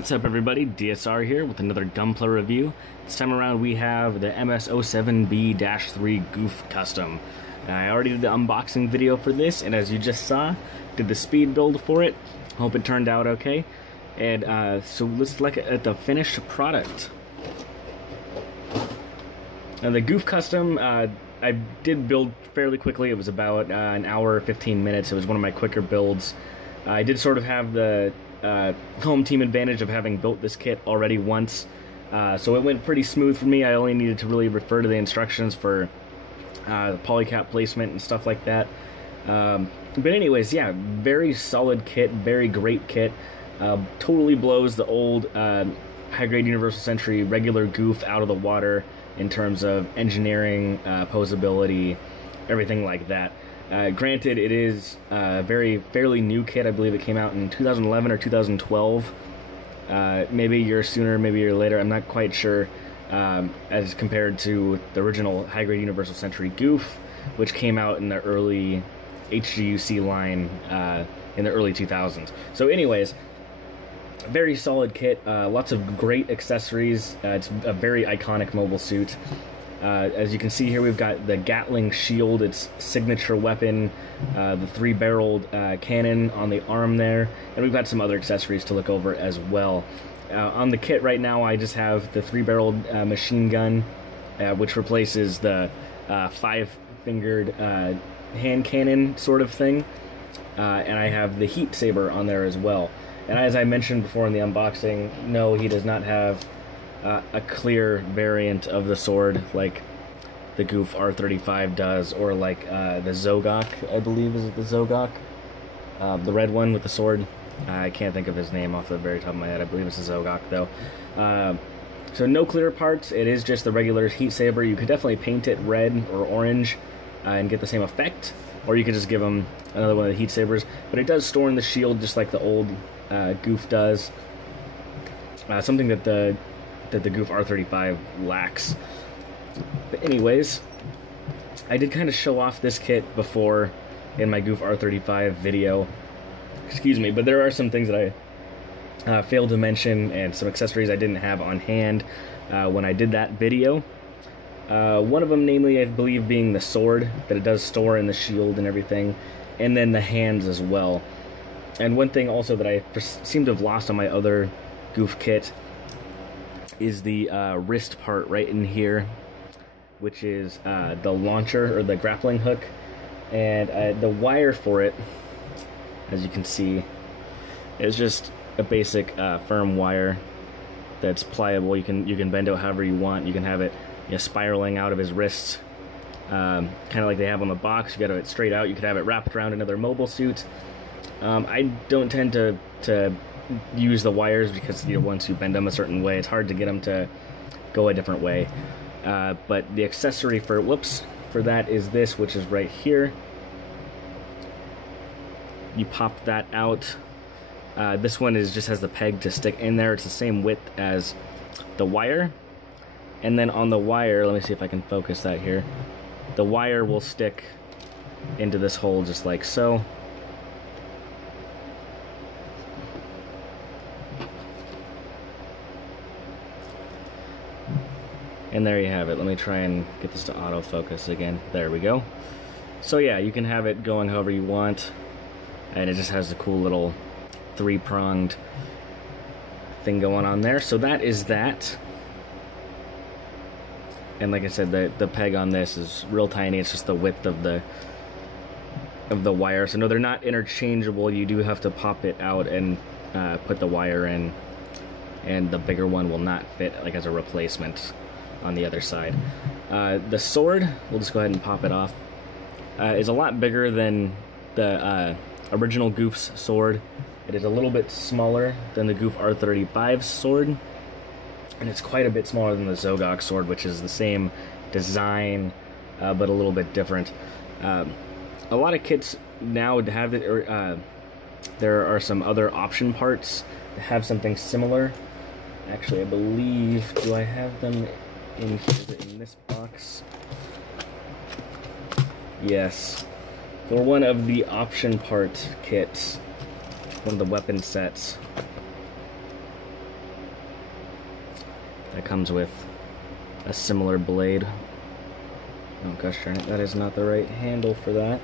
What's up everybody, DSR here with another Gunpla review. This time around we have the MS07B-3 Gouf Custom. I already did the unboxing video for this, and as you just saw, did the speed build for it. Hope it turned out okay. And so let's look at the finished product. Now the Gouf Custom, I did build fairly quickly. It was about an hour, 15 minutes. It was one of my quicker builds. I did sort of have the home team advantage of having built this kit already once, so it went pretty smooth for me. I only needed to really refer to the instructions for the polycap placement and stuff like that. But anyways, yeah, very solid kit, very great kit. Totally blows the old high-grade Universal Century regular Gouf out of the water in terms of engineering, posability, everything like that. Granted, it is a fairly new kit. I believe it came out in 2011 or 2012. Maybe a year sooner, maybe a year later. I'm not quite sure, as compared to the original high-grade Universal Century Gouf, which came out in the early HGUC line in the early 2000s. So anyways, very solid kit, lots of great accessories. It's a very iconic mobile suit. As you can see here, we've got the Gatling shield, its signature weapon, the three-barreled cannon on the arm there, and we've got some other accessories to look over as well. On the kit right now, I just have the three-barreled machine gun, which replaces the five-fingered hand cannon sort of thing, and I have the heat saber on there as well. And as I mentioned before in the unboxing, no, he does not have a clear variant of the sword like the Gouf R35 does, or like the Zogok, I believe. Is it the Zogok? The red one with the sword. I can't think of his name off the very top of my head. I believe it's the Zogok, though. So no clear parts. It is just the regular heat saber. You could definitely paint it red or orange and get the same effect, or you could just give him another one of the heat sabers. But it does store in the shield just like the old Gouf does. Something that the Gouf R35 lacks. But anyways, I did kind of show off this kit before in my Gouf R35 video. Excuse me, but there are some things that I failed to mention, and some accessories I didn't have on hand when I did that video. One of them, namely, I believe, being the sword, that it does store in the shield and everything, and then the hands as well. And one thing also that I seem to have lost on my other Gouf kit is the wrist part right in here, which is the launcher, or the grappling hook, and the wire for it, as you can see, is just a basic firm wire that's pliable. You can bend it however you want. You can have it, you know, spiraling out of his wrists, kind of like they have on the box. You got it straight out. You could have it wrapped around another mobile suit. I don't tend to use the wires because, you know, once you bend them a certain way, it's hard to get them to go a different way. But the accessory for that is this, which is right here. You pop that out. This one just has the peg to stick in there. It's the same width as the wire. And then on the wire, let me see if I can focus that here. The wire will stick into this hole just like so. And there you have it. Let me try and get this to autofocus again. There we go. So yeah, you can have it going however you want, and it just has a cool little three-pronged thing going on there. So that is that. And like I said, the peg on this is real tiny. It's just the width of the wire. So no, they're not interchangeable. You do have to pop it out and put the wire in, and the bigger one will not fit like as a replacement on the other side. The sword, we'll just go ahead and pop it off, is a lot bigger than the original Gouf's sword. It is a little bit smaller than the Gouf R35's sword, and it's quite a bit smaller than the Zogok sword, which is the same design, but a little bit different. A lot of kits now have it, or there are some other option parts that have something similar. Actually, I believe, do I have them in here, in this box? Yes. For one of the option part kits, one of the weapon sets, that comes with a similar blade. Oh gosh darn it, that is not the right handle for that.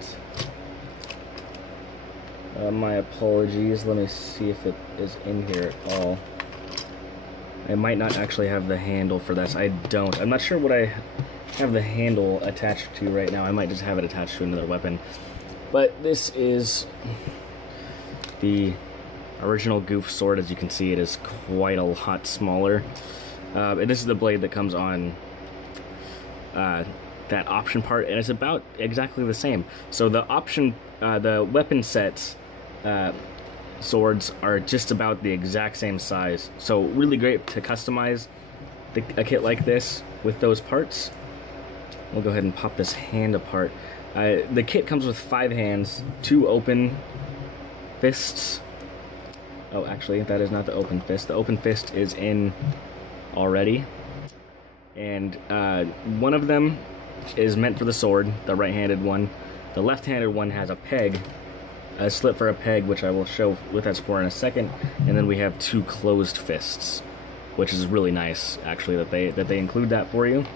My apologies. Let me see if it is in here at all. I might not actually have the handle for this. I don't. I'm not sure what I have the handle attached to right now. I might just have it attached to another weapon. But this is the original Gouf sword. As you can see, it is quite a lot smaller. And this is the blade that comes on that option part, and it's about exactly the same. So the option, the weapon sets, swords are just about the exact same size. So really great to customize a kit like this with those parts. We'll go ahead and pop this hand apart. The kit comes with 5 hands, 2 open fists. Oh, actually, that is not the open fist. The open fist is in already. And one of them is meant for the sword, the right-handed one. The left-handed one has a peg, a slit for a peg, which I will show what that's for in a second. And then we have 2 closed fists, which is really nice, actually, that they include that for you.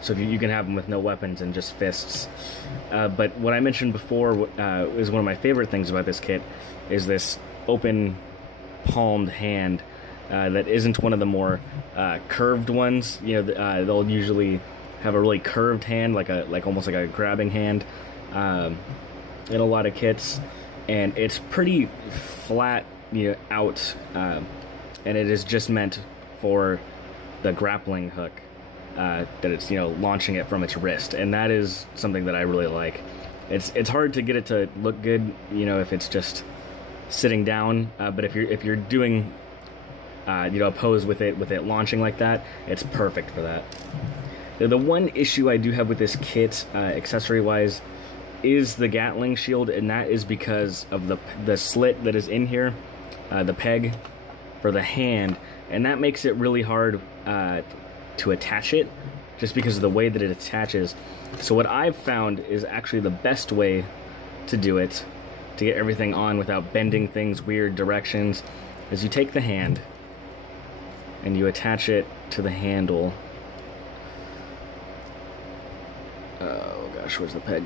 So you can have them with no weapons and just fists. But what I mentioned before is one of my favorite things about this kit is this open palmed hand that isn't one of the more curved ones. You know, they'll usually have a really curved hand, like almost like a grabbing hand, in a lot of kits, and it's pretty flat, you know, out, and it is just meant for the grappling hook. That it's, you know, launching it from its wrist, and that is something that I really like. It's hard to get it to look good, you know, if it's just sitting down. But if you're doing, you know, a pose with it launching like that, it's perfect for that. The one issue I do have with this kit, accessory-wise, is the Gatling shield, and that is because of the slit that is in here, the peg for the hand, and that makes it really hard to attach it, just because of the way that it attaches. So what I've found is actually the best way to do it, to get everything on without bending things weird directions, is you take the hand and you attach it to the handle. Oh gosh, where's the peg?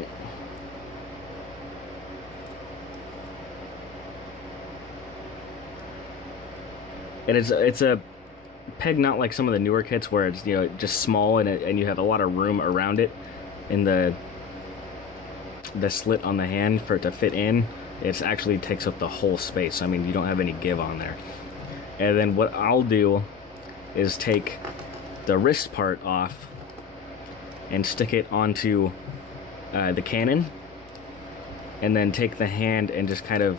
And it's a peg, not like some of the newer kits where it's, you know, just small and you have a lot of room around it in the slit on the hand for it to fit in. It actually takes up the whole space. I mean, you don't have any give on there. And then what I'll do is take the wrist part off and stick it onto the cannon, and then take the hand and just kind of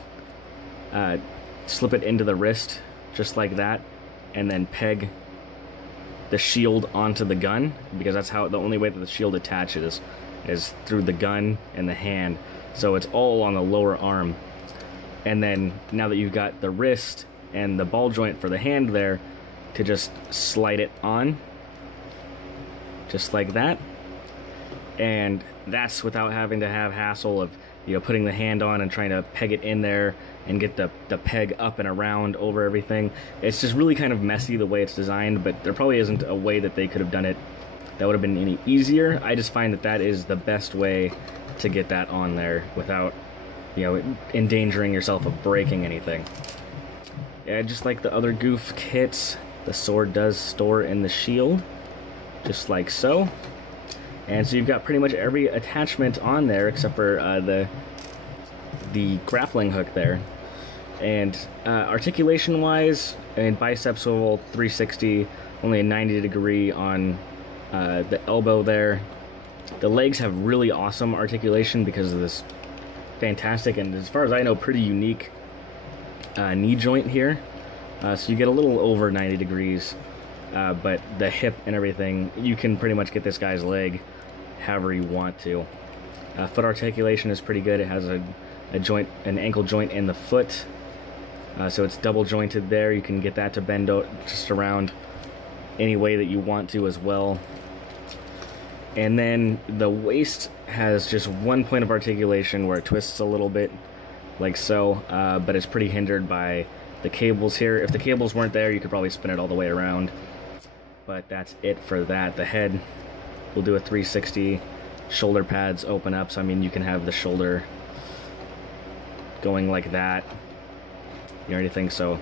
slip it into the wrist just like that, and then peg the shield onto the gun, because that's how the only way that the shield attaches is through the gun and the hand. So it's all on the lower arm. And then now that you've got the wrist and the ball joint for the hand there, to just slide it on just like that. And that's without having to have hassle of, you know, putting the hand on and trying to peg it in there and get the peg up and around over everything. It's just really kind of messy the way it's designed, but there probably isn't a way that they could have done it that would have been any easier. I just find that is the best way to get that on there without, you know, endangering yourself of breaking anything. Yeah, just like the other Gouf kits, the sword does store in the shield, just like so. And so you've got pretty much every attachment on there except for the grappling hook there. And articulation wise, and bicep swivel 360, only a 90 degree on the elbow there. The legs have really awesome articulation because of this fantastic, and as far as I know, pretty unique knee joint here. So you get a little over 90 degrees, but the hip and everything, you can pretty much get this guy's leg however you want to. Foot articulation is pretty good. It has a joint, an ankle joint in the foot, so it's double jointed there. You can get that to bend out just around any way that you want to as well. And then the waist has just one point of articulation where it twists a little bit, like so, but it's pretty hindered by the cables here. If the cables weren't there, you could probably spin it all the way around. But that's it for that. The head will do a 360. Shoulder pads open up, so I mean you can have the shoulder going like that, or anything. So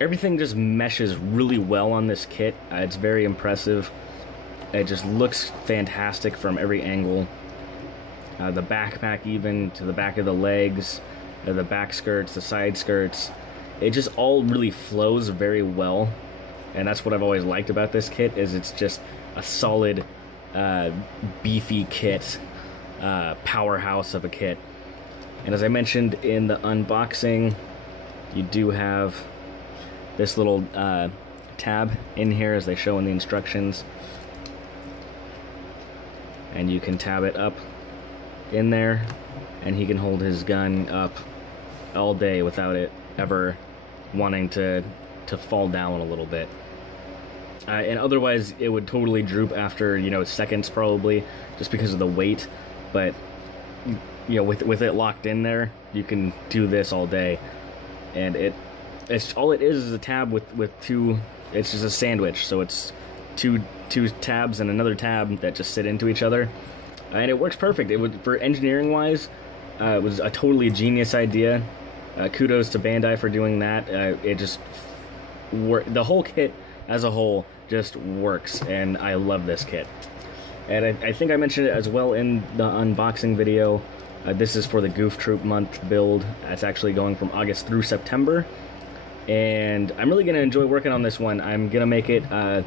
everything just meshes really well on this kit. It's very impressive. It just looks fantastic from every angle. The backpack, even to the back of the legs, the back skirts, the side skirts, it just all really flows very well. And that's what I've always liked about this kit, is it's just a solid beefy kit, powerhouse of a kit. And as I mentioned in the unboxing, you do have this little tab in here, as they show in the instructions, and you can tab it up in there, and he can hold his gun up all day without it ever wanting to fall down a little bit. And otherwise, it would totally droop after, you know, seconds probably, just because of the weight. But, you know, with it locked in there, you can do this all day. And it's all it is a tab with two. It's just a sandwich, so it's two tabs and another tab that just sit into each other, and it works perfect. It would, for engineering wise, it was a totally genius idea. Kudos to Bandai for doing that. It just the whole kit as a whole just works, and I love this kit. And I think I mentioned it as well in the unboxing video. This is for the Gouf Troop Month build. It's actually going from August through September, and I'm really going to enjoy working on this one. I'm going to make it a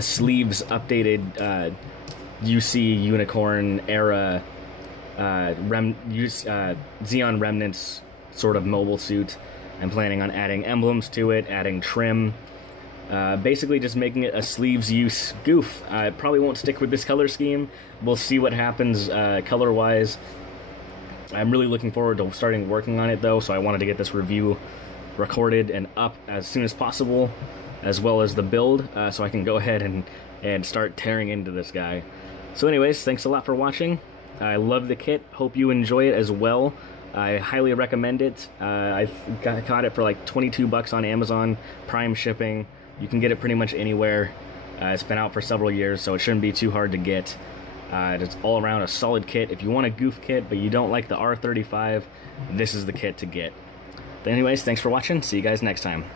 sleeves updated UC Unicorn era Xeon Remnants sort of mobile suit. I'm planning on adding emblems to it, adding trim, basically just making it a sleeves use Gouf. I probably won't stick with this color scheme. We'll see what happens color wise. I'm really looking forward to starting working on it though, so I wanted to get this review recorded and up as soon as possible, as well as the build, so I can go ahead and start tearing into this guy. So anyways, thanks a lot for watching. I love the kit. Hope you enjoy it as well. I highly recommend it. I got it for like 22 bucks on Amazon, Prime shipping. You can get it pretty much anywhere. It's been out for several years, so it shouldn't be too hard to get. It's all around a solid kit. If you want a Gouf kit, but you don't like the R35, this is the kit to get. But anyways, thanks for watching. See you guys next time.